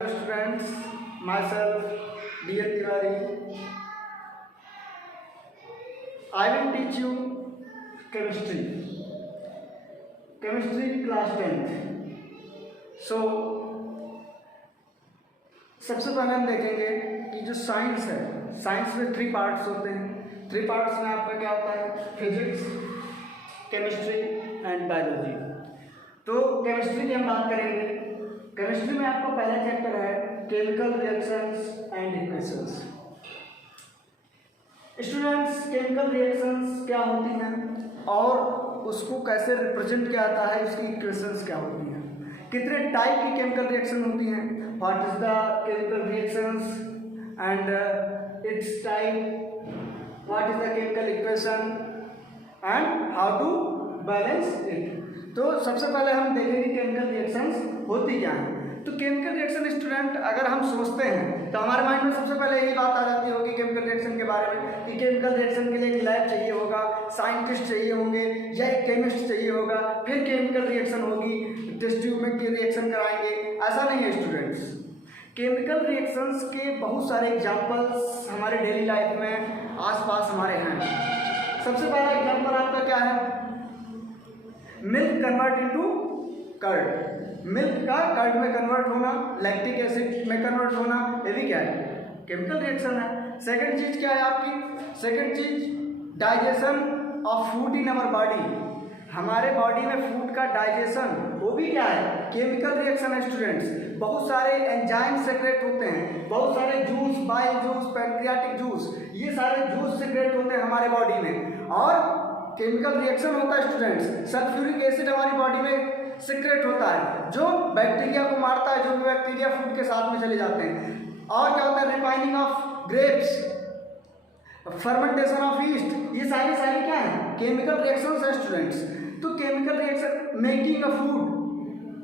Students, myself D.N. Tiwari. I will teach you chemistry. Chemistry class 10th. So सबसे पहले हम देखेंगे कि जो साइंस है, साइंस में 3 पार्ट्स होते हैं। 3 पार्ट्स में आपका क्या होता है? Physics, chemistry and biology. तो केमिस्ट्री की हम बात करेंगे। केमिस्ट्री में आपका पहला चैप्टर है chemical reactions and equations. Students, chemical reactions क्या होती हैं और उसको कैसे रिप्रेजेंट किया जाता है, उसकी इक्वेशंस क्या होती हैं, कितने टाइप की केमिकल रिएक्शन होती हैं, what is the chemical reactions and its type, what is the chemical equation and how to balance it. तो सबसे पहले हम देखेंगे केमिकल रिएक्शंस होती क्या हैं। तो केमिकल रिएक्शन स्टूडेंट अगर हम सोचते हैं तो हमारे माइंड में सबसे पहले यही बात आ जाती होगी केमिकल रिएक्शन के बारे में कि केमिकल रिएक्शन के लिए एक लैब चाहिए होगा, साइंटिस्ट चाहिए होंगे या एक केमिस्ट चाहिए होगा, फिर केमिकल रिएक्शन होगी, टेस्ट ट्यूब में रिएक्शन कराएंगे। ऐसा नहीं है स्टूडेंट्स। केमिकल रिएक्शंस के बहुत सारे एग्जाम्पल्स हमारे डेली लाइफ में आसपास हमारे हैं। सबसे पहला एग्जाम्पल आपका क्या है? Milk convert into curd. Milk का कर्ड में कन्वर्ट होना, लैक्टिक एसिड में कन्वर्ट होना, ये भी क्या है? केमिकल रिएक्शन है। सेकंड चीज क्या है आपकी? सेकंड चीज digestion of food in our body. हमारे बॉडी में फूड का डाइजेशन, वो भी क्या है? केमिकल रिएक्शन है स्टूडेंट्स। बहुत सारे एंजाइम सेक्रेट होते हैं, बहुत सारे juice, bile juice, pancreatic juice, ये सारे जूस सेक्रेट होते हैं हमारे बॉडी में और केमिकल रिएक्शन होता है स्टूडेंट्स। सल्फ्यूरिक एसिड हमारी बॉडी में सीक्रेट होता है जो बैक्टीरिया को मारता है, जो भी बैक्टीरिया फूड के साथ में चले जाते हैं। और क्या होता है? Refining of grapes, fermentation of east, ये सारी क्या है? केमिकल रिएक्शंस है स्टूडेंट्स। तो chemical reaction, making a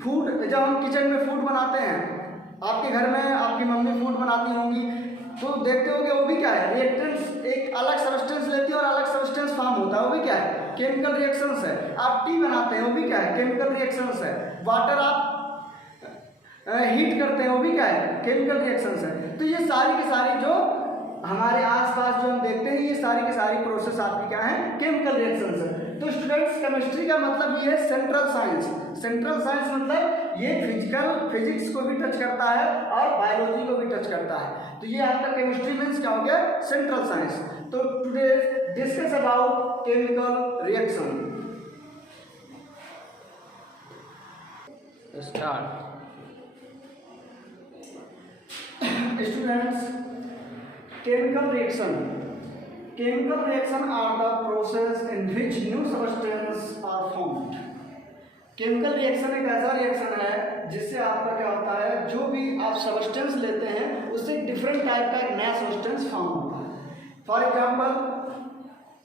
food, जब हम किचन में फूड बनाते हैं, आपके घर में आपकी मम्मी फूड बनाती होंगी तो देखते होंगे वो भी क्या है? रिएक्टेंट्स, एक अलग सब्सटेंस लेती है और अलग सब्सटेंस फॉर्म होता है, वो भी क्या है? केमिकल रिएक्शंस है। आप टी बनाते हैं, वो भी क्या है? केमिकल रिएक्शंस है। वाटर आप हीट करते हैं, वो भी क्या है? केमिकल रिएक्शंस है। तो ये सारी की सारी जो हमारे आसपास जो हम देखते हैं, ये सारी की सारी प्रोसेस आपकी क्या है? केमिकल रिएक्शंस है। तो स्टूडेंट्स, केमिस्ट्री का मतलब ये है सेंट्रल साइंस। सेंट्रल साइंस मतलब ये फिजिक्स को भी टच करता है और बायोलॉजी को भी टच करता है। तो ये आपका केमिस्ट्री मीन्स क्या हो गया? Central science. तो today discuss about chemical reaction. Start. Students, chemical reaction are the process in which new substance are formed. Chemical reaction एक ऐसा रिएक्शन है जिससे आपका क्या होता है? जो भी आप सब्सटेंस लेते हैं उससे डिफरेंट टाइप का एक नया सब्सटेंस फॉर्म होता है। For example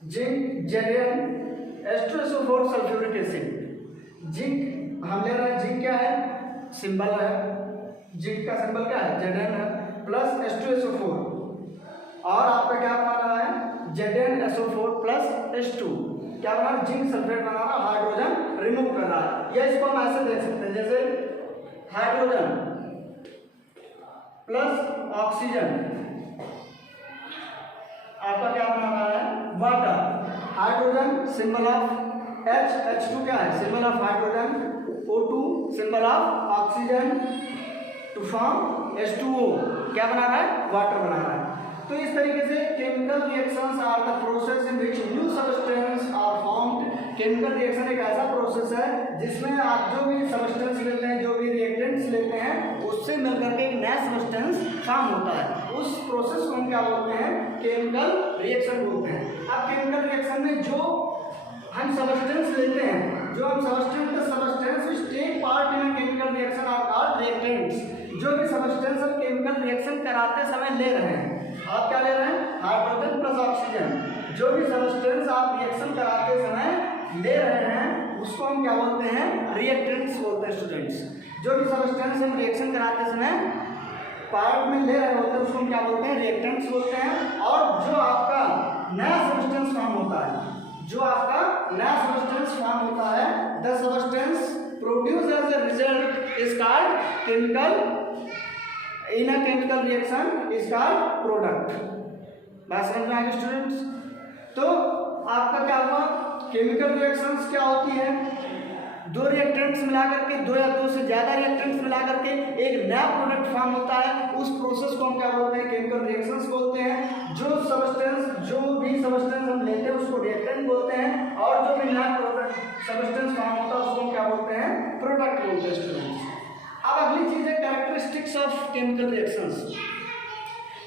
zinc, Jayden, H2SO4 sulphuric acid. Zinc हम ले रहे हैं, जिंक क्या है? सिंबल है, जिंक का सिंबल क्या है? जेडेन है, प्लस H2SO4 और आपका क्या बना रहा है? ZnSO4 प्लस H2 क्या बना रहा है? जिंक सल्फेट बना रहा है, हाइड्रोजन रिमूव कर रहा है। या इसको हम ऐसे देख सकते हैं जैसे हाइड्रोजन प्लस ऑक्सीजन आपका क्या बना रहा है? Water. Hydrogen symbol of H, H2 क्या है? Symbol of hydrogen, O2 symbol of oxygen to form H2O क्या बना रहा है? वाटर बना रहा है। तो इस तरीके से chemical reactions are the process in which new substance are formed. Chemical reaction एक ऐसा प्रोसेस है जिसमें आप जो भी सब्सटेंस लेते हैं, जो भी रिएक्टेंट्स लेते हैं, उससे मिलकर के एक नया सब्सटेंस फॉर्म होता है। उस प्रोसेस को हम क्या बोलते हैं? केमिकल रिएक्शन बोलते हैं। अब केमिकल रिएक्शन में जो हम सब्सटेंस लेते हैं, जो हम substance take part in chemical reaction are called reactants. जो भी सब्सटेंस हम केमिकल रिएक्शन कराते समय ले रहे हैं, आप क्या ले रहे हैं? Hydrogen plus oxygen. जो भी सब्सटेंस आप रिएक्शन कराते समय ले रहे हैं उसको हम क्या बोलते हैं? रिएक्टेंट्स बोलते हैं स्टूडेंट्स। जो भी सब्सटेंस हम रिएक्शन कराते समय पार्ट में ले रहे होते हैं उसको हम क्या बोलते हैं? रिएक्टेंट्स बोलते हैं। और जो आपका नया सब्सटेंस फॉर्म होता है, जो आपका नया सब्सटेंस फॉर्म होता है, the substance produce as a result is called chemical in a chemical reaction is called product. बात समझ में आ गई स्टूडेंट्स? तो आपका क्या हुआ, केमिकल रिएक्शंस क्या होती है, दो रिएक्टेंट्स मिला करके, दो या दो से ज्यादा रिएक्टेंट्स मिला करके एक नया प्रोडक्ट फॉर्म होता है, उस प्रोसेस को हम क्या बोलते हैं, केमिकल रिएक्शंस बोलते हैं। जो भी सब्सटेंस हम लेते हैं उसको रिएक्टेंट बोलते हैं, और जो भी नया प्रोडक्ट सब्सटेंस फॉर्म होता है उसको हम क्या बोलते हैं, प्रोडक्ट बोलते हैं स्टूडेंट्स। अब अगली चीज है characteristics of chemical reactions.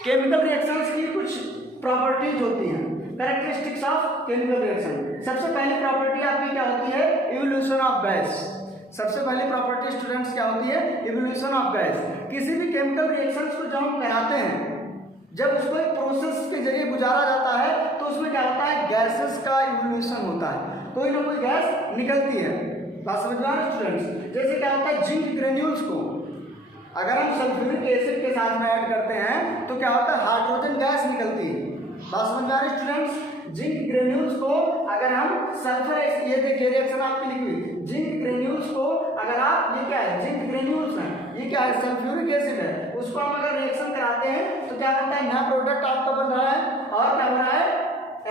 Chemical reactions की कुछ प्रॉपर्टीज होती हैं, कैरेक्टरिस्टिक्स ऑफ केमिकल रिएक्शन। सबसे पहली प्रॉपर्टी आपकी क्या होती है, इवोल्यूशन ऑफ गैस। सबसे पहली प्रॉपर्टी स्टूडेंट्स क्या होती है, इवोल्यूशन ऑफ गैस। किसी भी केमिकल रिएक्शंस को जब हम कराते हैं, जब उसको एक प्रोसेस के जरिए गुजारा जाता है तो उसमें क्या होता है, गैसेस का इवोल्यूशन होता है, कोई ना कोई गैस निकलती है। बात समझ में आ रहा है स्टूडेंट्स? जैसे क्या होता है, जिंक ग्रेन्यूल्स को अगर हम सल्फ्यूरिक एसिड के साथ में ऐड करते हैं तो क्या होता है, हाइड्रोजन गैस निकलती है। बात समझ में आ रही है स्टूडेंट्स? जिंक ग्रेन्यूल्स को अगर हम सल्फर, ये देखिए रिएक्शन आपकी लिखी हुई, जिंक ग्रेन्यूल्स को अगर आप, ये क्या है, जिंक ग्रेन्यूल्स है, ये क्या है, सल्फ्यूरिक एसिड है, उसको हम अगर रिएक्शन कराते हैं तो क्या बनता है, नया प्रोडक्ट आपका बन रहा है, और क्या बन रहा है,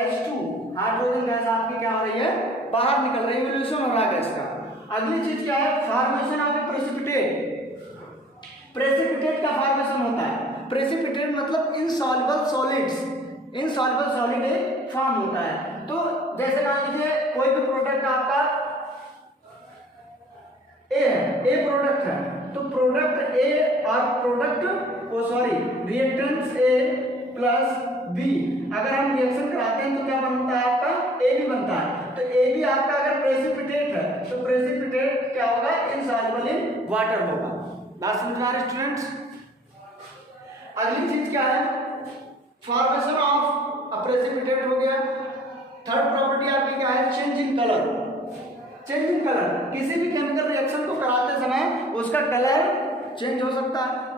H2, हाइड्रोजन गैस आपकी क्या हो रही है, बाहर निकल रही है, इवोल्यूशन हो रहा है गैस का। अगली चीज क्या है, formation of A precipitate. Precipitate का फॉर्मेशन होता है, प्रेसिपिटेट मतलब insoluble solids, insoluble solid form होता है। तो जैसे मान लीजिए कोई भी प्रोडक्ट आपका ए है, ए प्रोडक्ट है, तो प्रोडक्ट ए और रिएक्टेंट्स ए प्लस बी अगर हम रिएक्शन कराते हैं तो क्या बनता है आपका, ए बी बनता है। तो ए बी आपका अगर प्रेसिपिटेट है तो प्रेसिपिटेट क्या होगा, इनसॉल्युबल इन वाटर होगा। बात समझ में आ रही है स्टूडेंट्स? अगली चीज क्या है, फॉर्मेशन ऑफ अ प्रेसिपिटेट हो गया। थर्ड प्रॉपर्टी आपकी क्या है, change in colour. Change in colour, किसी भी केमिकल रिएक्शन को कराते समय उसका कलर चेंज हो सकता है।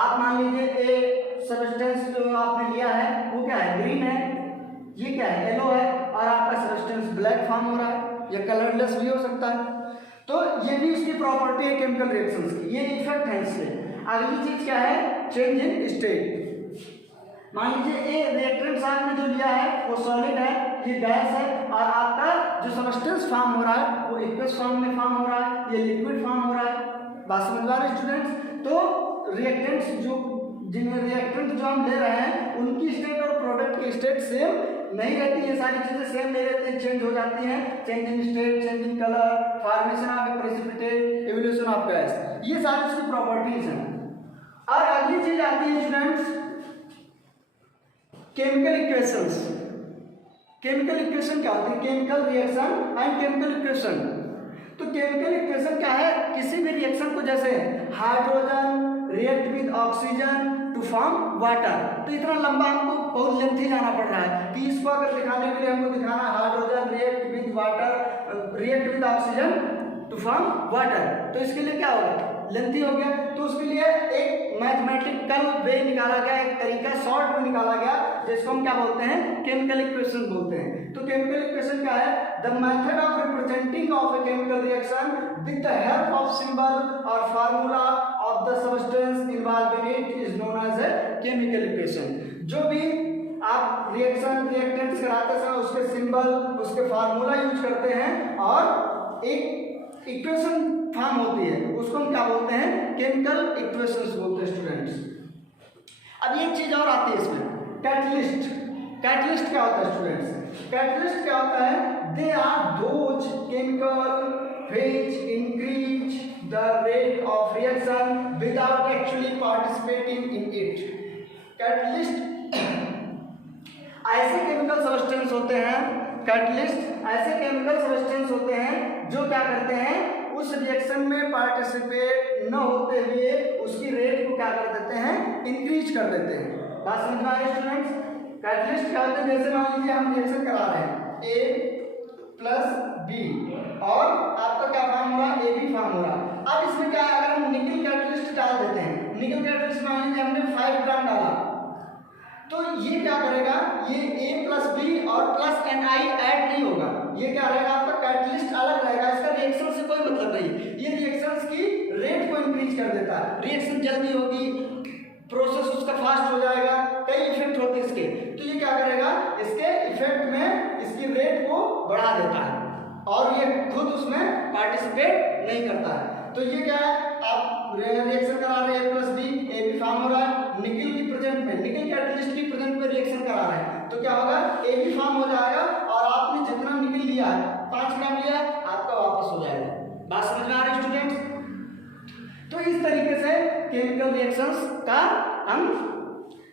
आप मान लीजिए ए सब्सटेंस जो आपने लिया है वो क्या है, ग्रीन है, ये क्या है, येलो है, और आपका सब्सटेंस ब्लैक फॉर्म हो रहा है, या कलरलेस भी हो सकता है। तो ये भी इसकी प्रॉपर्टी है केमिकल रिएक्शंस की, ये इफेक्ट है इससे। अगली चीज क्या है, चेंज इन स्टेट। मान लीजिए ए रिएक्टेंट आपने जो लिया है वो सॉलिड है, ये गैस है, और आपका जो सब्सटेंस फॉर्म हो रहा है वो एक्वस फॉर्म में फॉर्म हो रहा है, ये लिक्विड फॉर्म हो रहा है। बात समझ में आ रही है स्टूडेंट्स? तो रिएक्टेंट्स रिएक्टेंट जो हम ले रहे हैं उनकी स्टेट और प्रोडक्ट की स्टेट सेम नहीं रहती, ये सारी चीजें सेम नहीं रहती, चेंज हो जाती हैं। Change in state, change in colour, formation of A precipitate, evolution of gas, ये सारी इसकी प्रॉपर्टीज हैं। और अगली चीज आती है students, chemical equations. Chemical equation क्या होती है, chemical reaction and chemical equation. तो केमिकल इक्वेशन क्या है, किसी भी रिएक्शन को, जैसे hydrogen react with oxygen to form water, तो इतना लंबा हमको बहुत लेंथी जाना पड़ रहा है कि इसको अगर दिखाने के लिए हमको दिखाना hydrogen react with water, react with oxygen to form water, तो इसके लिए क्या होगा, लेंथी हो गया। तो उसके लिए एक मैथमेटिकल वे निकाला गया, एक तरीका शॉर्ट में निकाला गया, जिसको हम क्या बोलते हैं, केमिकल इक्वेशन बोलते हैं। तो केमिकल इक्वेशन क्या है, the method of representing of a chemical reaction with the help of symbol और formula of the substance involve in it is known as a chemical equation. जो भी आप रिएक्टेंट्स कराते समय उसके सिंबल, उसके फार्मूला यूज करते हैं, और एक इक्वेशन फॉर्म होती है, उसको हम क्या बोलते हैं, केमिकल इक्वेशंस बोलते हैं स्टूडेंट्स। अब एक चीज और आती है इसमें, कैटलिस्ट। कैटलिस्ट क्या होता है स्टूडेंट्स, कैटलिस्ट क्या होता है, they are those chemical which increase the rate of reaction without actually participating in it। Catalyst ऐसे केमिकल सब्सटेंस होते हैं, कैटलिस्ट ऐसे केमिकल सब्सटेंस होते हैं जो क्या करते हैं, उस रिएक्शन में पार्टिसिपेट न होते हुए उसकी रेट को क्या कर देते हैं, इंक्रीज कर देते हैं। बात समझ में आ रही है स्टूडेंट्स? कैटलिस्ट क्या होते हैं, जैसे मान लीजिए हम रिएक्शन करा रहे हैं ए प्लस बी, और आपका क्या फॉर्म हो रहा है, ए बी फॉर्म हो रहा है। अब इसमें क्या है, अगर हम निकल कैटलिस्ट डाल देते हैं, निकल कैटलिस्ट मान लीजिए हमने 5 ग्राम डाला, तो ये क्या करेगा, ये ए प्लस बी और प्लस एन आई ऐड नहीं होगा, ये क्या रहेगा आपका, कैटलिस्ट अलग रहेगा, इसका रिएक्शन से कोई मतलब नहीं। ये रिएक्शंस की रेट को इंक्रीज कर देता है, रिएक्शन जल्दी होगी, इफेक्ट में इसकी रेट को बढ़ा देता है और ये खुद उसमें पार्टिसिपेट नहीं करता है। तो ये क्या है, आप रिएक्शन करा रहे हैं plus B, A B form हो रहा है, निकल की प्रेजेंट में, निकल कैटलिस्ट की प्रेजेंट में रिएक्शन करा रहे हैं, तो क्या होगा, ए बी फॉर्म हो जाएगा और आपने जितना निकल लिया है 5 ग्राम लिया है आपका वापस हो जाएगा। बात समझ में आ रही है स्टूडेंट्स? तो इस तरीके से केमिकल रिएक्शंस का हम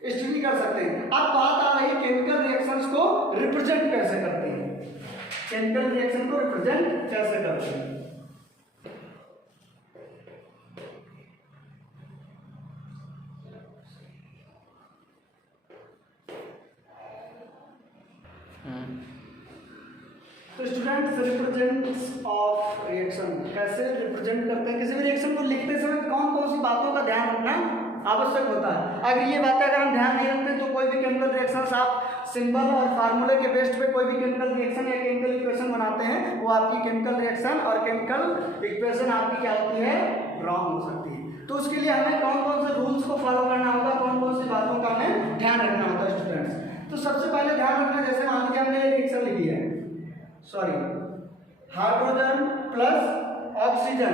स्टडी कर सकते हैं। अब बात आ रही है केमिकल रिएक्शंस को रिप्रेजेंट कैसे करते हैं, केमिकल रिएक्शन को रिप्रेजेंट कैसे करते हैं। तो स्टूडेंट्स रिप्रेजेंट्स ऑफ रिएक्शन कैसे रिप्रेजेंट करते हैं, किसी भी रिएक्शन को लिखते समय कौन कौन सी बातों का ध्यान रखना आवश्यक होता है। अगर ये बातें अगर हम ध्यान नहीं रखते तो कोई भी केमिकल रिएक्शंस आप सिंबल और फार्मूले के बेस्ड पे कोई भी केमिकल रिएक्शन या केमिकल इक्वेशन बनाते हैं, वो आपकी केमिकल रिएक्शन और केमिकल इक्वेशन आपकी क्या होती है, रॉन्ग हो सकती है। तो उसके लिए हमें कौन कौन से रूल्स को फॉलो करना होगा, कौन कौन सी बातों का हमें ध्यान रखना होता है स्टूडेंट्स। तो सबसे पहले ध्यान रखना, जैसे मान लीजिए हमने रिएक्शन लिखी है, sorry hydrogen plus oxygen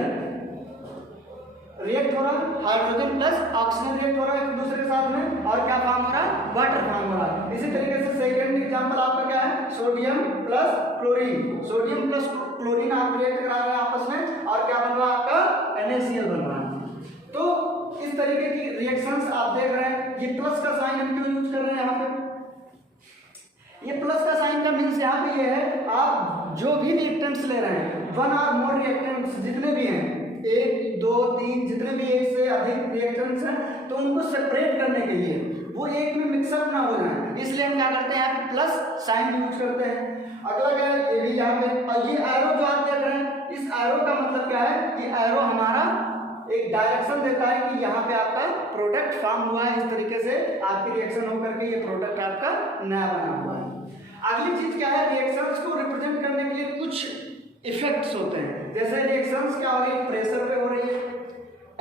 react हो रहा है, हाइड्रोजन प्लस ऑक्सीजन रिएक्ट हो रहा है एक दूसरे के साथ में, और क्या फॉर्म हो रहा है, वाटर फॉर्म हो रहा है। इसी तरीके से सेकंड एग्जांपल आपका क्या है, sodium plus chlorine, sodium plus chlorine आप रिएक्ट करा रहे हैं आपस में और क्या बन रहा है आपका NaCl बन रहा है। तो इस तरीके की रिएक्शंस आप देख रहे हैं। ये प्लस का साइन हम क्यों यूज कर रहे हैं यहाँ पे, ये प्लस का साइन का मीन्स यहाँ पे ये है, आप जो भी रिएक्टेंट्स ले रहे हैं, 1 और मोर रिएक्टेंट्स जितने भी हैं, 1 2 3 जितने भी एक से अधिक रिएक्टेंट्स हैं, तो उनको सेपरेट करने के लिए वो एक में मिक्सअप ना हो जाए, इसलिए हम क्या करते हैं यहाँ पे प्लस साइन यूज करते हैं। अगला क्या है, ये भी यहाँ पे, और ये एरो जो आप देख रहे हैं, इस एरो का मतलब क्या है, कि एरो हमारा एक डायरेक्शन देता है कि यहाँ पे आपका प्रोडक्ट फॉर्म हुआ है, इस तरीके से आपकी रिएक्शन होकर के ये प्रोडक्ट आपका नया बना हुआ है। अगली चीज क्या है, रिएक्शंस को रिप्रेजेंट करने के लिए कुछ इफेक्ट्स होते हैं। जैसे रिएक्शंस क्या हो रही है, प्रेशर पे हो रही है,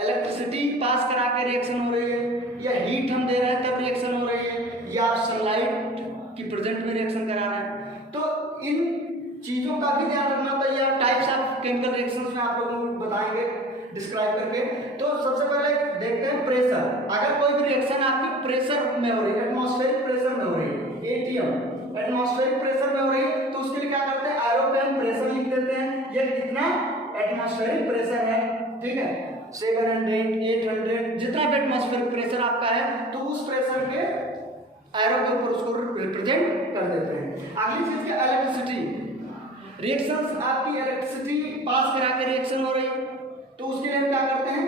इलेक्ट्रिसिटी पास करा के रिएक्शन हो रही है, या हीट हम दे रहे हैं तब रिएक्शन हो रही है, या आप सनलाइट की प्रेजेंट में रिएक्शन करा रहे हैं। तो इन चीजों का भी ध्यान रखना होता है। ये आप टाइप्स ऑफ केमिकल रिएक्शंस में आप लोगों को बताएंगे डिस्क्राइब करके। तो सबसे पहले देखते हैं प्रेशर। अगर कोई भी रिएक्शन आपकी प्रेशर में हो रही है, एटमॉस्फेरिक प्रेशर में हो रही है, ATM एटमॉस्फेरिक प्रेशर में हो रही है, तो उसके लिए क्या करते हैं, एरो पे हम प्रेशर लिख देते हैं, ये कितना एटमॉस्फेरिक प्रेशर है, ठीक है, 700 800 जितना भी एटमॉस्फेरिक प्रेशर आपका है, तो उस प्रेशर के एरो के ऊपर उसको रिप्रेजेंट कर देते हैं। अगली चीज है इलेक्ट्रिसिटी। रिएक्शंस आपकी इलेक्ट्रिसिटी पास करा के रिएक्शन हो रही है, तो उसके लिए हम क्या करते हैं,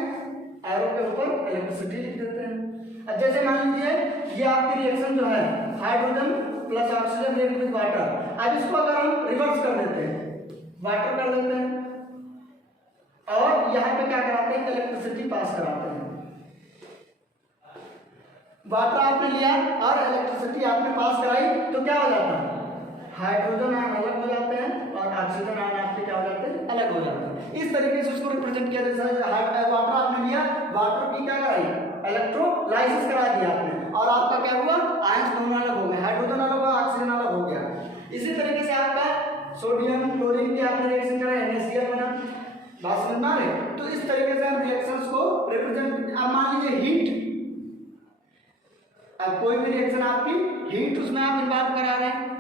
एरो के ऊपर इलेक्ट्रिसिटी लिख देते हैं। अब जैसे मान लीजिए ये आपकी रिएक्शन जो है, hydrogen plus oxygen react with water. अब इसको अगर हम रिवर्स कर देते हैं, वाटर कर देते हैं और यहाँ पे क्या कराते हैं, इलेक्ट्रिसिटी पास कराते हैं। वाटर आपने लिया और इलेक्ट्रिसिटी आपने पास कराई, तो क्या हो जाता है, हाइड्रोजन आयन अलग हो जाते हैं और ऑक्सीजन आयन आपके क्या हो जाते हैं, अलग हो जाते हैं। इस तरीके से उसको रिप्रेजेंट किया जाता है। वाटर आपने लिया, वाटर की क्या कराई, इलेक्ट्रोलाइसिस करा दिया आपने, और आपका क्या हुआ, आयंस दोनों अलग हो गए, हाइड्रोजन अलग हुआ, ऑक्सीजन अलग हो गया। इसी तरीके से आपका सोडियम क्लोरीन की आपने रिएक्शन करा, NaCl बना। बात समझ में आ रही? तो इस तरीके से हम रिएक्शंस को रिप्रेजेंट। अब मान लीजिए हीट, अब कोई भी रिएक्शन आपकी हीट उसमें आप इन्वॉल्व करा रहे हैं,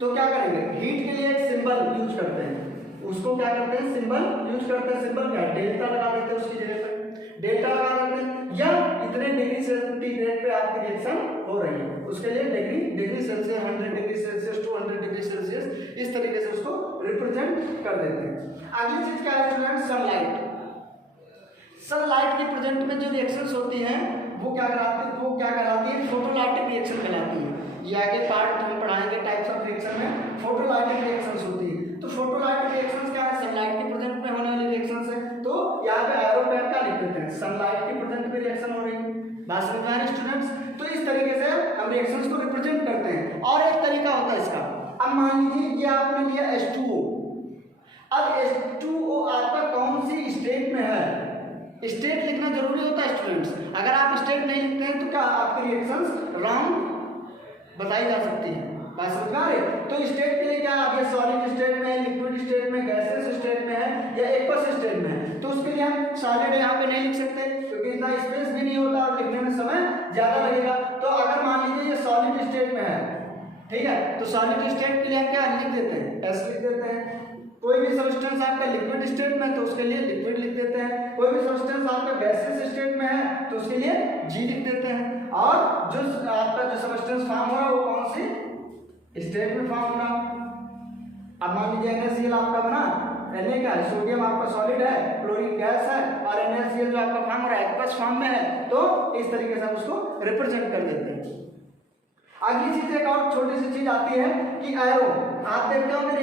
तो क्या करेंगे, हीट के लिए एक सिंबल यूज करते हैं, उसको क्या करते हैं, सिंबल यूज करते हैं। सिंबल क्या है, डेल्टा लगा देते हैं, उसकी जगह पे डेल्टा लगा देते हैं, या इतने डिग्री सेंटीग्रेड पे आपकी रिएक्शन हो रही है, उसके लिए degree Celsius, 100 degree Celsius, 200 degree Celsius, इस तरीके से उसको रिप्रेजेंट कर देते हैं। अगली चीज क्या है स्टूडेंट, सनलाइट। सनलाइट के प्रेजेंट में जो रिएक्शंस होती हैं वो क्या कहलाती है, फोटोलाइटिक रिएक्शन कहलाती है। ये आगे पार्ट हम पढ़ाएंगे टाइप्स ऑफ रिएक्शन में, फोटोलाइटिक रिएक्शंस होती है। तो फोटोलाइटिक रिएक्शंस क्या है, सनलाइट के प्रेजेंट में होने वाली रिएक्शंस है। तो यहाँ पे एरो पे क्या लिख देते हैं, सनलाइट के प्रेजेंट में रिएक्शन हो रही है। बात समझ में आ रही है स्टूडेंट्स? तो इस तरीके से हम रिएक्शंस को रिप्रेजेंट करते हैं। और एक तरीका होता है इसका, अब मान लीजिए ये आपने लिया H2O। अब H2O आपका कौन सी स्टेट में है, स्टेट लिखना जरूरी होता है स्टूडेंट्स। अगर आप स्टेट नहीं लिखते हैं तो क्या आपकी रिएक्शंस रॉन्ग बताई जा सकती है। बात समझ में आ रही? तो स्टेट के लिए क्या आगे सॉलिड स्टेट में, लिक्विड स्टेट में, गैसेस स्टेट में है या एक्वस स्टेट में है, तो उसके लिए हम सॉलिड यहाँ पे नहीं लिख सकते क्योंकि इतना स्पेस भी नहीं होता और लिखने में समय ज्यादा लगेगा। तो अगर मान लीजिए ये सॉलिड स्टेट में है, ठीक है, तो सॉलिड स्टेट के लिए हम क्या लिख देते हैं, एस लिख देते हैं। कोई भी सब्सटेंस आपका लिक्विड स्टेट में तो उसके लिए लिक्विड लिख देते हैं। कोई भी सब्सटेंस आपका गैसेस स्टेट में है तो उसके लिए जी लिख देते हैं। और जो आपका जो सब्सटेंस फॉर्म हो रहा है वो कौन सी स्टेट में फॉर्म हो रहा है। अब मान लीजिए NaCl आपका बना, Na का है, सोडियम आपका सॉलिड है, क्लोरीन गैस है और NaCl जो आपका फॉर्म हो रहा है एक्वस फॉर्म में है, तो इस तरीके से हम उसको रिप्रेजेंट कर देते हैं। अगली चीज एक और छोटी सी चीज आती है कि एरो, आप देखते होंगे